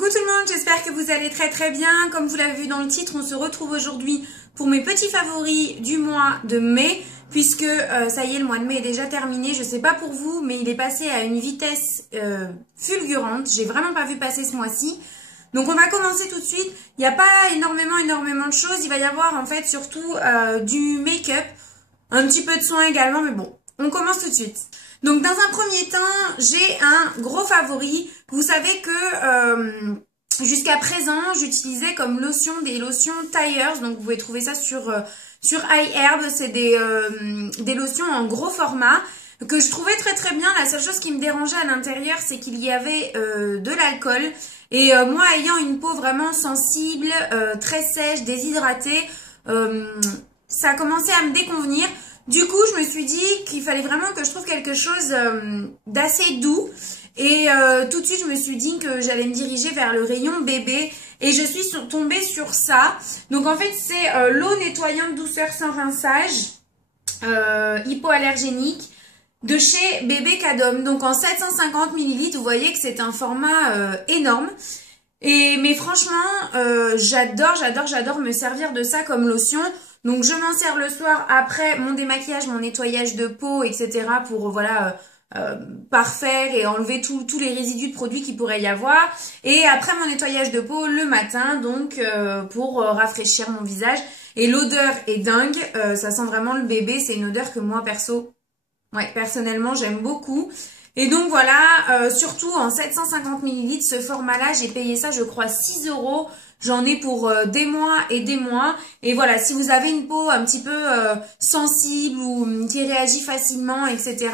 Coucou tout le monde, j'espère que vous allez très bien. Comme vous l'avez vu dans le titre, on se retrouve aujourd'hui pour mes petits favoris du mois de mai, puisque ça y est, le mois de mai est déjà terminé. Je sais pas pour vous, mais il est passé à une vitesse fulgurante. J'ai vraiment pas vu passer ce mois-ci. Donc on va commencer tout de suite. Il n'y a pas énormément de choses. Il va y avoir en fait surtout du make-up, un petit peu de soins également, mais bon, on commence tout de suite. Donc dans un premier temps, j'ai un gros favori. Vous savez que jusqu'à présent, j'utilisais comme lotion des lotions Tires. Donc vous pouvez trouver ça sur iHerb. C'est des lotions en gros format que je trouvais très bien. La seule chose qui me dérangeait à l'intérieur, c'est qu'il y avait de l'alcool. Et moi, ayant une peau vraiment sensible, très sèche, déshydratée, ça a commencé à me déconvenir. Du coup, je me suis dit qu'il fallait vraiment que je trouve quelque chose d'assez doux. Et tout de suite, je me suis dit que j'allais me diriger vers le rayon bébé. Et je suis tombée sur ça. Donc en fait, c'est l'eau nettoyante douceur sans rinçage, hypoallergénique, de chez Bébé Cadom. Donc en 750 ml, vous voyez que c'est un format énorme. Mais franchement, j'adore me servir de ça comme lotion. Donc je m'en sers le soir après mon démaquillage, mon nettoyage de peau, etc. pour voilà parfaire et enlever tous les résidus de produits qu'il pourrait y avoir. Et après mon nettoyage de peau le matin, donc pour rafraîchir mon visage. Et l'odeur est dingue, ça sent vraiment le bébé. C'est une odeur que moi personnellement j'aime beaucoup. Et donc voilà, surtout en 750 ml, ce format-là, j'ai payé ça, je crois, 6 €. J'en ai pour des mois et des mois. Et voilà, si vous avez une peau un petit peu sensible ou qui réagit facilement, etc.,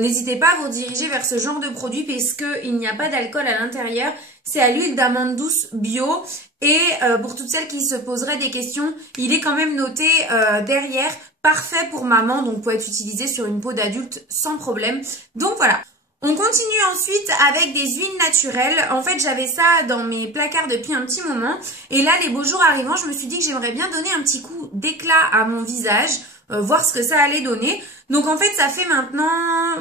n'hésitez pas à vous diriger vers ce genre de produit puisqu'il n'y a pas d'alcool à l'intérieur. C'est à l'huile d'amande douce bio. Et pour toutes celles qui se poseraient des questions, il est quand même noté derrière parfait pour maman, donc peut être utilisé sur une peau d'adulte sans problème. Donc voilà. On continue ensuite avec des huiles naturelles. En fait, j'avais ça dans mes placards depuis un petit moment. Et là, les beaux jours arrivant, je me suis dit que j'aimerais bien donner un petit coup d'éclat à mon visage, voir ce que ça allait donner. Donc en fait, ça fait maintenant,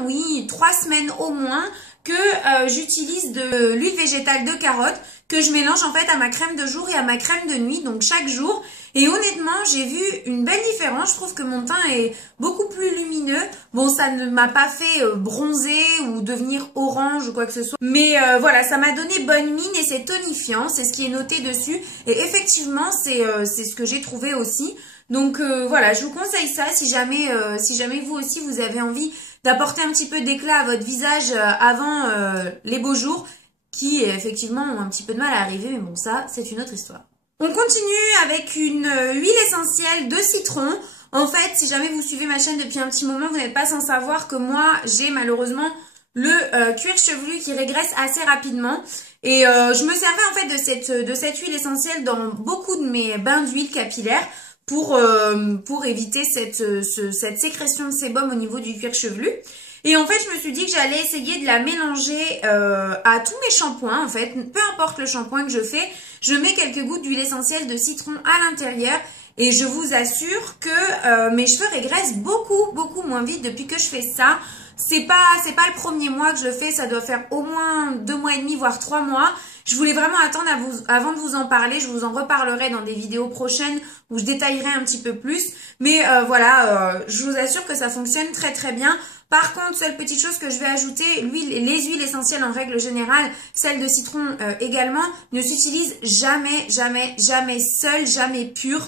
oui, 3 semaines au moins que j'utilise de l'huile végétale de carotte que je mélange en fait à ma crème de jour et à ma crème de nuit, donc chaque jour. Et honnêtement, j'ai vu une belle différence. Je trouve que mon teint est beaucoup plus lumineux. Bon, ça ne m'a pas fait bronzer ou devenir orange ou quoi que ce soit. Mais voilà, ça m'a donné bonne mine et c'est tonifiant. C'est ce qui est noté dessus. Et effectivement, c'est ce que j'ai trouvé aussi. Donc voilà, je vous conseille ça si jamais vous aussi vous avez envie d'apporter un petit peu d'éclat à votre visage avant les beaux jours qui effectivement ont un petit peu de mal à arriver. Mais bon, ça, c'est une autre histoire. On continue avec une huile essentielle de citron. En fait, si jamais vous suivez ma chaîne depuis un petit moment, vous n'êtes pas sans savoir que moi, j'ai malheureusement le cuir chevelu qui régresse assez rapidement. Et je me servais en fait de cette huile essentielle dans beaucoup de mes bains d'huile capillaire pour éviter cette sécrétion de sébum au niveau du cuir chevelu. Et en fait, je me suis dit que j'allais essayer de la mélanger à tous mes shampoings. En fait, peu importe le shampoing que je fais, je mets quelques gouttes d'huile essentielle de citron à l'intérieur. Et je vous assure que mes cheveux régressent beaucoup moins vite depuis que je fais ça. C'est pas le premier mois que je le fais, ça doit faire au moins 2 mois et demi, voire 3 mois. Je voulais vraiment attendre avant de vous en parler. Je vous en reparlerai dans des vidéos prochaines où je détaillerai un petit peu plus. Mais voilà, je vous assure que ça fonctionne très bien. Par contre, seule petite chose que je vais ajouter, les huiles essentielles en règle générale, celle de citron également, ne s'utilisent jamais seules, jamais pures.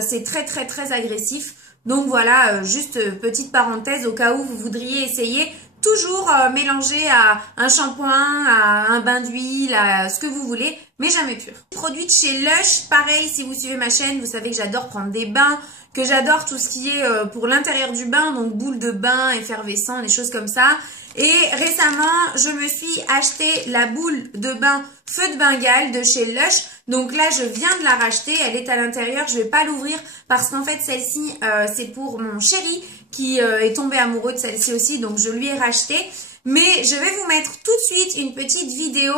C'est très agressif. Donc voilà, juste petite parenthèse au cas où vous voudriez essayer. Toujours mélanger à un shampoing, à un bain d'huile, à ce que vous voulez, mais jamais pur. Produit de chez Lush, pareil, si vous suivez ma chaîne, vous savez que j'adore prendre des bains, que j'adore tout ce qui est pour l'intérieur du bain, donc boule de bain, effervescent, des choses comme ça. Et récemment, je me suis acheté la boule de bain Feu de Bengale de chez Lush. Donc là, je viens de la racheter. Elle est à l'intérieur. Je vais pas l'ouvrir parce qu'en fait, celle-ci, c'est pour mon chéri qui est tombé amoureux de celle-ci aussi. Donc, je lui ai racheté. Mais je vais vous mettre tout de suite une petite vidéo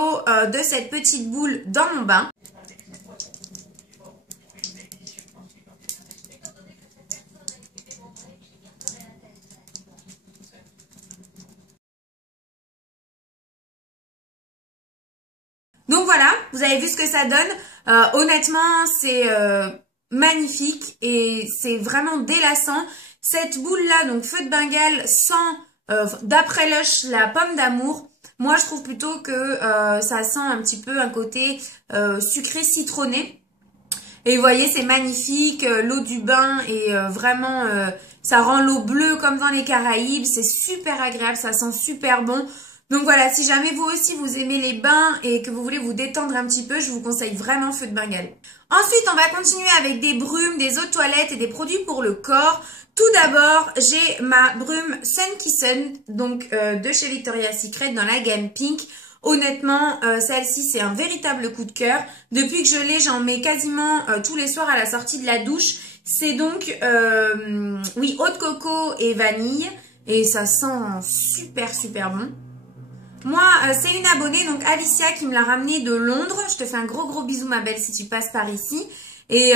de cette petite boule dans mon bain. Donc voilà, vous avez vu ce que ça donne. Honnêtement, c'est magnifique et c'est vraiment délassant. Cette boule-là, donc feu de Bengale, sent, d'après Lush, la pomme d'amour. Moi, je trouve plutôt que ça sent un petit peu un côté sucré citronné. Et vous voyez, c'est magnifique. L'eau du bain est vraiment... ça rend l'eau bleue comme dans les Caraïbes. C'est super agréable, ça sent super bon. Donc voilà, si jamais vous aussi vous aimez les bains et que vous voulez vous détendre un petit peu, je vous conseille vraiment Feu de Bengale. Ensuite, on va continuer avec des brumes, des eaux de toilette et des produits pour le corps. Tout d'abord, j'ai ma brume Sun Kiss'n, donc de chez Victoria's Secret dans la gamme Pink. Honnêtement, celle-ci, c'est un véritable coup de cœur. Depuis que je l'ai, j'en mets quasiment tous les soirs à la sortie de la douche. C'est donc, oui, eau de coco et vanille. Et ça sent super, super bon. Moi, c'est une abonnée, donc Alicia, qui me l'a ramené de Londres. Je te fais un gros bisou, ma belle, si tu passes par ici. Et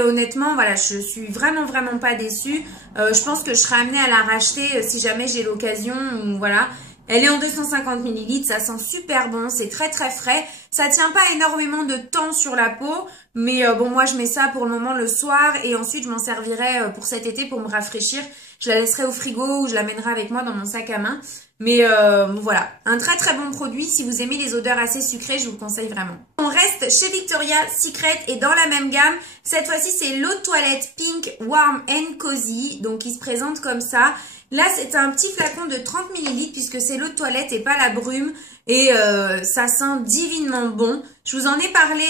honnêtement, voilà, je suis vraiment pas déçue. Je pense que je serai amenée à la racheter si jamais j'ai l'occasion. Voilà. Elle est en 250 ml, ça sent super bon, c'est très frais. Ça tient pas énormément de temps sur la peau, mais bon, moi je mets ça pour le moment le soir et ensuite je m'en servirai pour cet été pour me rafraîchir. Je la laisserai au frigo ou je l'amènerai avec moi dans mon sac à main. Mais voilà, un très bon produit. Si vous aimez les odeurs assez sucrées, je vous le conseille vraiment. On reste chez Victoria's Secret et dans la même gamme. Cette fois-ci, c'est l'eau de toilette Pink Warm and Cozy. Donc, il se présente comme ça. Là, c'est un petit flacon de 30 ml puisque c'est l'eau de toilette et pas la brume. Et ça sent divinement bon. Je vous en ai parlé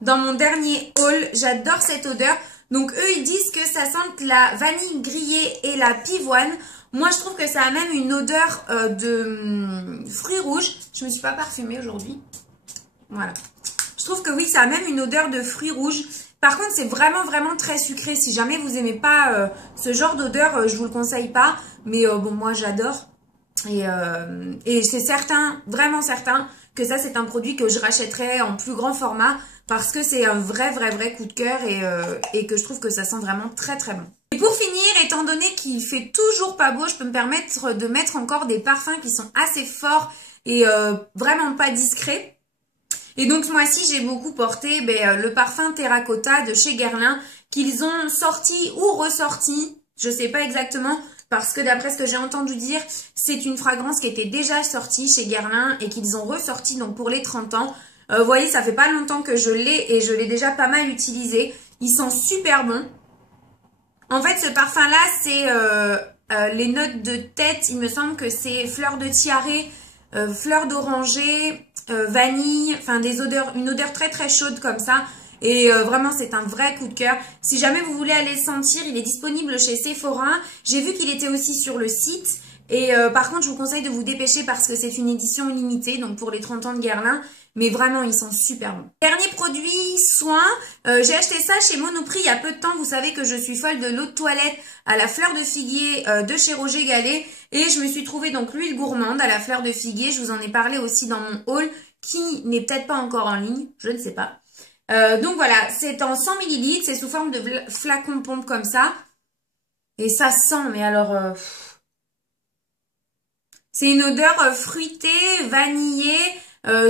dans mon dernier haul. J'adore cette odeur. Donc, eux, ils disent que ça sent la vanille grillée et la pivoine. Moi, je trouve que ça a même une odeur de fruits rouges. Je me suis pas parfumée aujourd'hui. Voilà. Je trouve que oui, ça a même une odeur de fruits rouges. Par contre, c'est vraiment très sucré. Si jamais vous aimez pas ce genre d'odeur, je vous le conseille pas. Mais bon, moi, j'adore. Et c'est certain, vraiment certain, que ça, c'est un produit que je rachèterai en plus grand format. Parce que c'est un vrai coup de cœur et que je trouve que ça sent vraiment très bon. Et pour finir, étant donné qu'il fait toujours pas beau, je peux me permettre de mettre encore des parfums qui sont assez forts et vraiment pas discrets. Et donc ce mois-ci, j'ai beaucoup porté le parfum Terracotta de chez Guerlain qu'ils ont sorti ou ressorti, je sais pas exactement, parce que d'après ce que j'ai entendu dire, c'est une fragrance qui était déjà sortie chez Guerlain et qu'ils ont ressorti donc pour les 30 ans. Vous voyez, ça fait pas longtemps que je l'ai et je l'ai déjà pas mal utilisé. Il sent super bon. En fait, ce parfum-là, c'est les notes de tête. Il me semble que c'est fleur de tiare, fleur d'oranger, vanille, enfin une odeur très chaude comme ça. Et vraiment, c'est un vrai coup de cœur. Si jamais vous voulez aller le sentir, il est disponible chez Sephora. J'ai vu qu'il était aussi sur le site. Et par contre, je vous conseille de vous dépêcher parce que c'est une édition limitée, donc pour les 30 ans de Guerlain. Mais vraiment, ils sont super bons. Dernier produit, soin. J'ai acheté ça chez Monoprix il y a peu de temps. Vous savez que je suis folle de l'eau de toilette à la fleur de figuier de chez Roger Gallet. Et je me suis trouvé donc l'huile gourmande à la fleur de figuier. Je vous en ai parlé aussi dans mon haul qui n'est peut-être pas encore en ligne. Je ne sais pas. Donc voilà, c'est en 100 ml. C'est sous forme de flacon pompe comme ça. Et ça sent, mais alors... c'est une odeur fruitée, vanillée.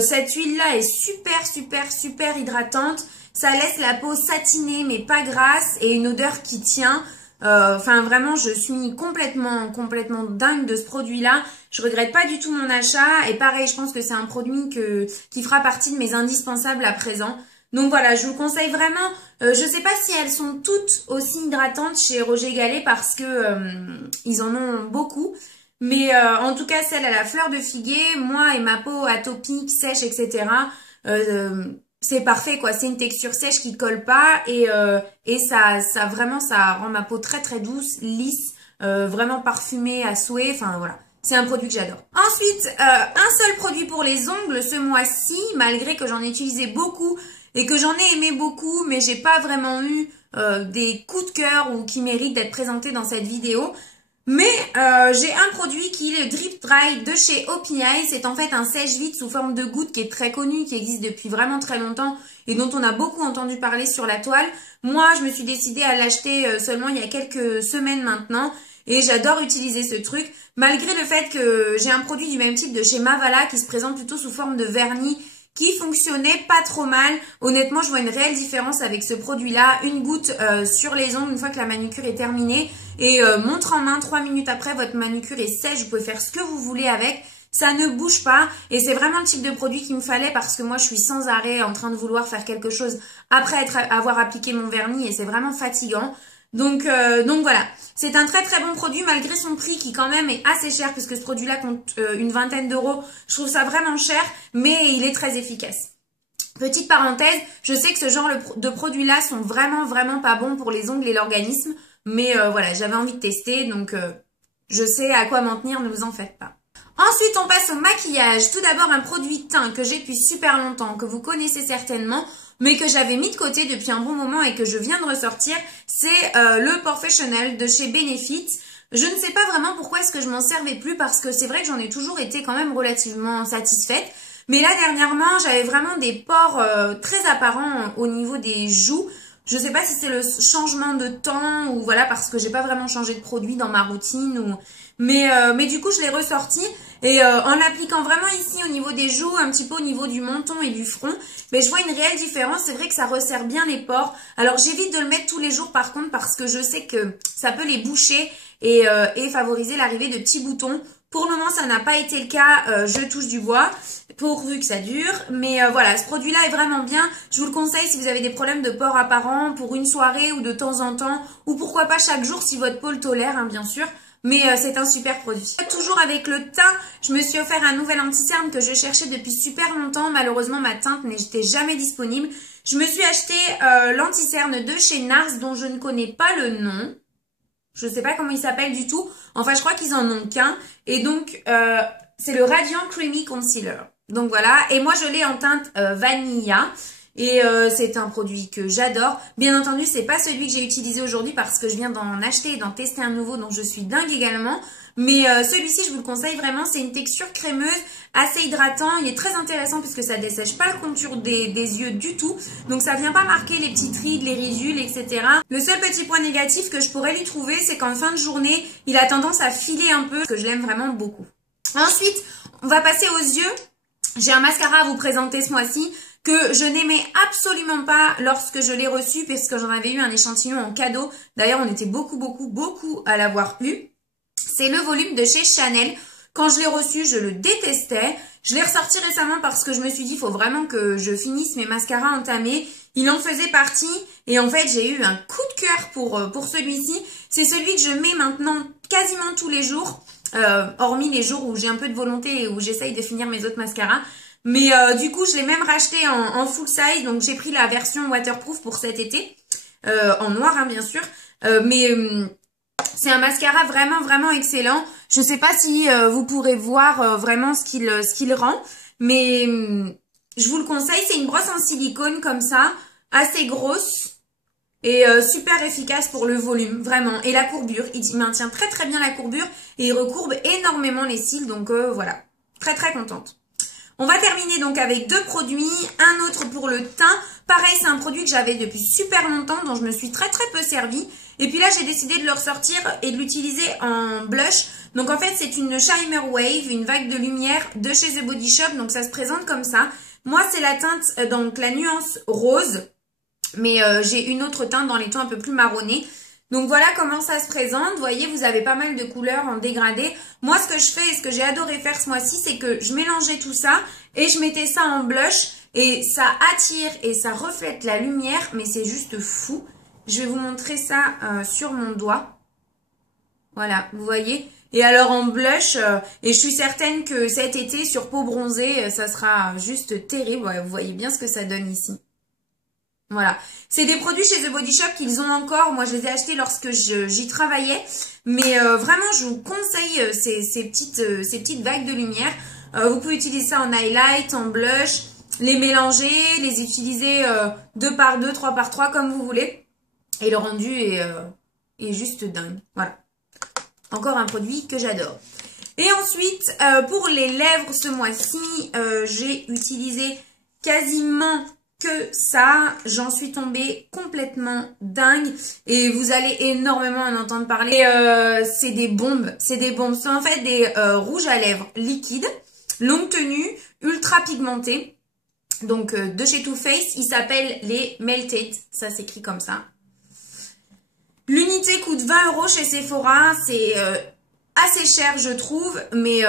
Cette huile-là est super hydratante. Ça laisse la peau satinée mais pas grasse et une odeur qui tient. Enfin vraiment, je suis complètement dingue de ce produit-là. Je regrette pas du tout mon achat. Et pareil, je pense que c'est un produit qui fera partie de mes indispensables à présent. Donc voilà, je vous le conseille vraiment. Je sais pas si elles sont toutes aussi hydratantes chez Roger Gallet parce que ils en ont beaucoup. Mais en tout cas, celle à la fleur de figuier, moi et ma peau atopique, sèche, etc. C'est parfait quoi. C'est une texture sèche qui colle pas et ça vraiment ça rend ma peau très douce, lisse, vraiment parfumée à souhait. Enfin voilà. C'est un produit que j'adore. Ensuite, un seul produit pour les ongles ce mois-ci, malgré que j'en ai utilisé beaucoup et que j'en ai aimé beaucoup, mais j'ai pas vraiment eu des coups de cœur ou qui méritent d'être présentés dans cette vidéo. Mais j'ai un produit qui est le Drip Dry de chez OPI. C'est en fait un sèche-vite sous forme de goutte qui est très connu, qui existe depuis vraiment très longtemps et dont on a beaucoup entendu parler sur la toile. Moi, je me suis décidée à l'acheter seulement il y a quelques semaines maintenant et j'adore utiliser ce truc. Malgré le fait que j'ai un produit du même type de chez Mavala qui se présente plutôt sous forme de vernis qui fonctionnait pas trop mal. Honnêtement, je vois une réelle différence avec ce produit-là. Une goutte sur les ongles une fois que la manucure est terminée. Et montre en main, 3 minutes après, votre manucure est sèche. Vous pouvez faire ce que vous voulez avec. Ça ne bouge pas. Et c'est vraiment le type de produit qu'il me fallait parce que moi, je suis sans arrêt en train de vouloir faire quelque chose après avoir appliqué mon vernis. Et c'est vraiment fatigant. Donc voilà, c'est un très très bon produit malgré son prix qui quand même est assez cher puisque ce produit-là coûte une vingtaine d'euros. Je trouve ça vraiment cher, mais il est très efficace. Petite parenthèse, je sais que ce genre de produits-là sont vraiment pas bons pour les ongles et l'organisme, mais voilà, j'avais envie de tester, donc je sais à quoi m'en tenir, ne vous en faites pas. Ensuite, on passe au maquillage. Tout d'abord, un produit teint que j'ai depuis super longtemps, que vous connaissez certainement, mais que j'avais mis de côté depuis un bon moment et que je viens de ressortir, c'est le Professional de chez Benefit. Je ne sais pas vraiment pourquoi est-ce que je m'en servais plus parce que c'est vrai que j'en ai toujours été quand même relativement satisfaite. Mais là, dernièrement, j'avais vraiment des pores très apparents au niveau des joues. Je sais pas si c'est le changement de temps ou voilà parce que j'ai pas vraiment changé de produit dans ma routine ou mais du coup je l'ai ressorti et en l'appliquant vraiment ici au niveau des joues, un petit peu au niveau du menton et du front, mais je vois une réelle différence. C'est vrai que ça resserre bien les pores. Alors j'évite de le mettre tous les jours par contre parce que je sais que ça peut les boucher et favoriser l'arrivée de petits boutons. Pour le moment, ça n'a pas été le cas, je touche du bois, pourvu que ça dure. Mais voilà, ce produit-là est vraiment bien. Je vous le conseille si vous avez des problèmes de pores apparents pour une soirée ou de temps en temps. Ou pourquoi pas chaque jour si votre peau le tolère, hein, bien sûr. Mais c'est un super produit. Toujours avec le teint, je me suis offert un nouvel anti-cerne que je cherchais depuis super longtemps. Malheureusement, ma teinte n'était jamais disponible. Je me suis acheté l'anti-cerne de chez NARS dont je ne connais pas le nom. Je ne sais pas comment il s'appelle du tout. Enfin, je crois qu'ils en ont qu'un. Et donc, c'est le Radiant Creamy Concealer. Donc voilà. Et moi, je l'ai en teinte Vanilla. Et c'est un produit que j'adore. Bien entendu, c'est pas celui que j'ai utilisé aujourd'hui parce que je viens d'en acheter et d'en tester un nouveau dont je suis dingue également. Mais celui-ci, je vous le conseille vraiment. C'est une texture crémeuse, assez hydratant. Il est très intéressant puisque ça dessèche pas le contour des yeux du tout. Donc ça vient pas marquer les petites rides, les ridules, etc. Le seul petit point négatif que je pourrais lui trouver, c'est qu'en fin de journée, il a tendance à filer un peu, parce que je l'aime vraiment beaucoup. Ensuite, on va passer aux yeux. J'ai un mascara à vous présenter ce mois-ci que je n'aimais absolument pas lorsque je l'ai reçu puisque j'en avais eu un échantillon en cadeau. D'ailleurs, on était beaucoup à l'avoir eu. C'est le volume de chez Chanel. Quand je l'ai reçu, je le détestais. Je l'ai ressorti récemment parce que je me suis dit, il faut vraiment que je finisse mes mascaras entamés. Il en faisait partie et en fait, j'ai eu un coup de cœur pour celui-ci. C'est celui que je mets maintenant quasiment tous les jours, hormis les jours où j'ai un peu de volonté et où j'essaye de finir mes autres mascaras. Mais du coup, je l'ai même racheté en full size, donc j'ai pris la version waterproof pour cet été, en noir hein, bien sûr. C'est un mascara vraiment excellent. Je sais pas si vous pourrez voir vraiment ce qu'il rend, mais je vous le conseille. C'est une brosse en silicone comme ça, assez grosse et super efficace pour le volume, vraiment. Et la courbure, il maintient très bien la courbure et il recourbe énormément les cils, donc voilà, très contente. On va terminer donc avec deux produits, un autre pour le teint. Pareil, c'est un produit que j'avais depuis super longtemps, dont je me suis très peu servie. Et puis là, j'ai décidé de le ressortir et de l'utiliser en blush. Donc en fait, c'est une Shimmer Wave, une vague de lumière de chez The Body Shop. Donc ça se présente comme ça. Moi, c'est la teinte, donc la nuance rose. Mais j'ai une autre teinte dans les tons un peu plus marronnés. Donc voilà comment ça se présente. Vous voyez, vous avez pas mal de couleurs en dégradé. Moi, ce que je fais et ce que j'ai adoré faire ce mois-ci, c'est que je mélangeais tout ça et je mettais ça en blush et ça attire et ça reflète la lumière, mais c'est juste fou. Je vais vous montrer ça sur mon doigt. Voilà, vous voyez. Et alors en blush, et je suis certaine que cet été, sur peau bronzée, ça sera juste terrible. Ouais, vous voyez bien ce que ça donne ici. Voilà, c'est des produits chez The Body Shop qu'ils ont encore. Moi, je les ai achetés lorsque j'y travaillais. Mais vraiment, je vous conseille ces petites vagues de lumière. Vous pouvez utiliser ça en highlight, en blush, les mélanger, les utiliser 2 par 2, 3 par 3, comme vous voulez. Et le rendu est juste dingue. Voilà, encore un produit que j'adore. Et ensuite, pour les lèvres ce mois-ci, j'ai utilisé quasiment que ça, j'en suis tombée complètement dingue et vous allez énormément en entendre parler. C'est des bombes, c'est en fait des rouges à lèvres liquides, longue tenue, ultra pigmentés. Donc de chez Too Faced, il s'appelle les Melted, ça s'écrit comme ça. L'unité coûte 20 € chez Sephora, c'est assez cher je trouve, mais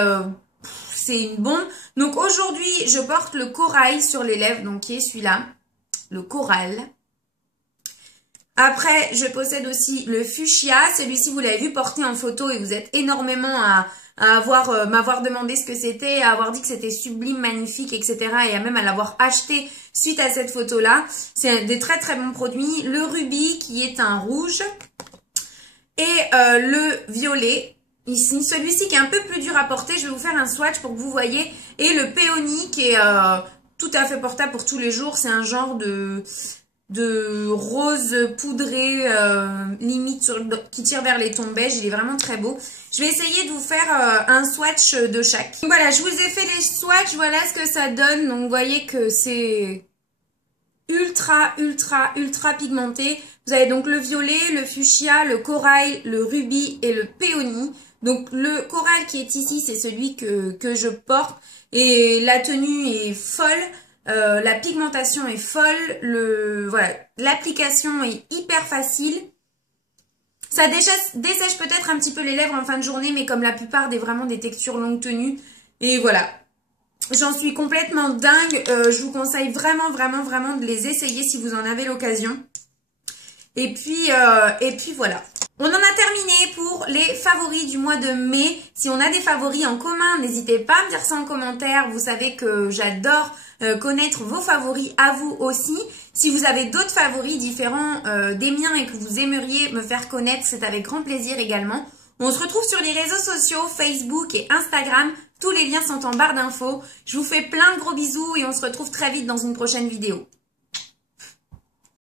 c'est une bombe. Donc aujourd'hui, je porte le corail sur les lèvres, donc qui est celui-là, le coral. Après, je possède aussi le fuchsia. Celui-ci, vous l'avez vu porter en photo et vous êtes énormément à m'avoir demandé ce que c'était, à avoir dit que c'était sublime, magnifique, etc. Et à même à l'avoir acheté suite à cette photo-là. C'est des très très bons produits. Le rubis qui est un rouge et le violet. Ici, celui-ci qui est un peu plus dur à porter. Je vais vous faire un swatch pour que vous voyez. Et le péony qui est tout à fait portable pour tous les jours. C'est un genre de rose poudré limite qui tire vers les tons beige. Il est vraiment très beau. Je vais essayer de vous faire un swatch de chaque. Donc voilà, je vous ai fait les swatchs. Voilà ce que ça donne. Donc vous voyez que c'est ultra pigmenté. Vous avez donc le violet, le fuchsia, le corail, le rubis et le péony. Donc le corail qui est ici, c'est celui que je porte. Et la tenue est folle. La pigmentation est folle, voilà, l'application est hyper facile. Ça dessèche peut-être un petit peu les lèvres en fin de journée, mais comme la plupart vraiment des textures longue tenue. Et voilà, j'en suis complètement dingue. Je vous conseille vraiment de les essayer si vous en avez l'occasion. Et puis voilà. On en a terminé pour les favoris du mois de mai. Si on a des favoris en commun, n'hésitez pas à me dire ça en commentaire. Vous savez que j'adore connaître vos favoris à vous aussi. Si vous avez d'autres favoris différents des miens et que vous aimeriez me faire connaître, c'est avec grand plaisir également. On se retrouve sur les réseaux sociaux, Facebook et Instagram. Tous les liens sont en barre d'infos. Je vous fais plein de gros bisous et on se retrouve très vite dans une prochaine vidéo.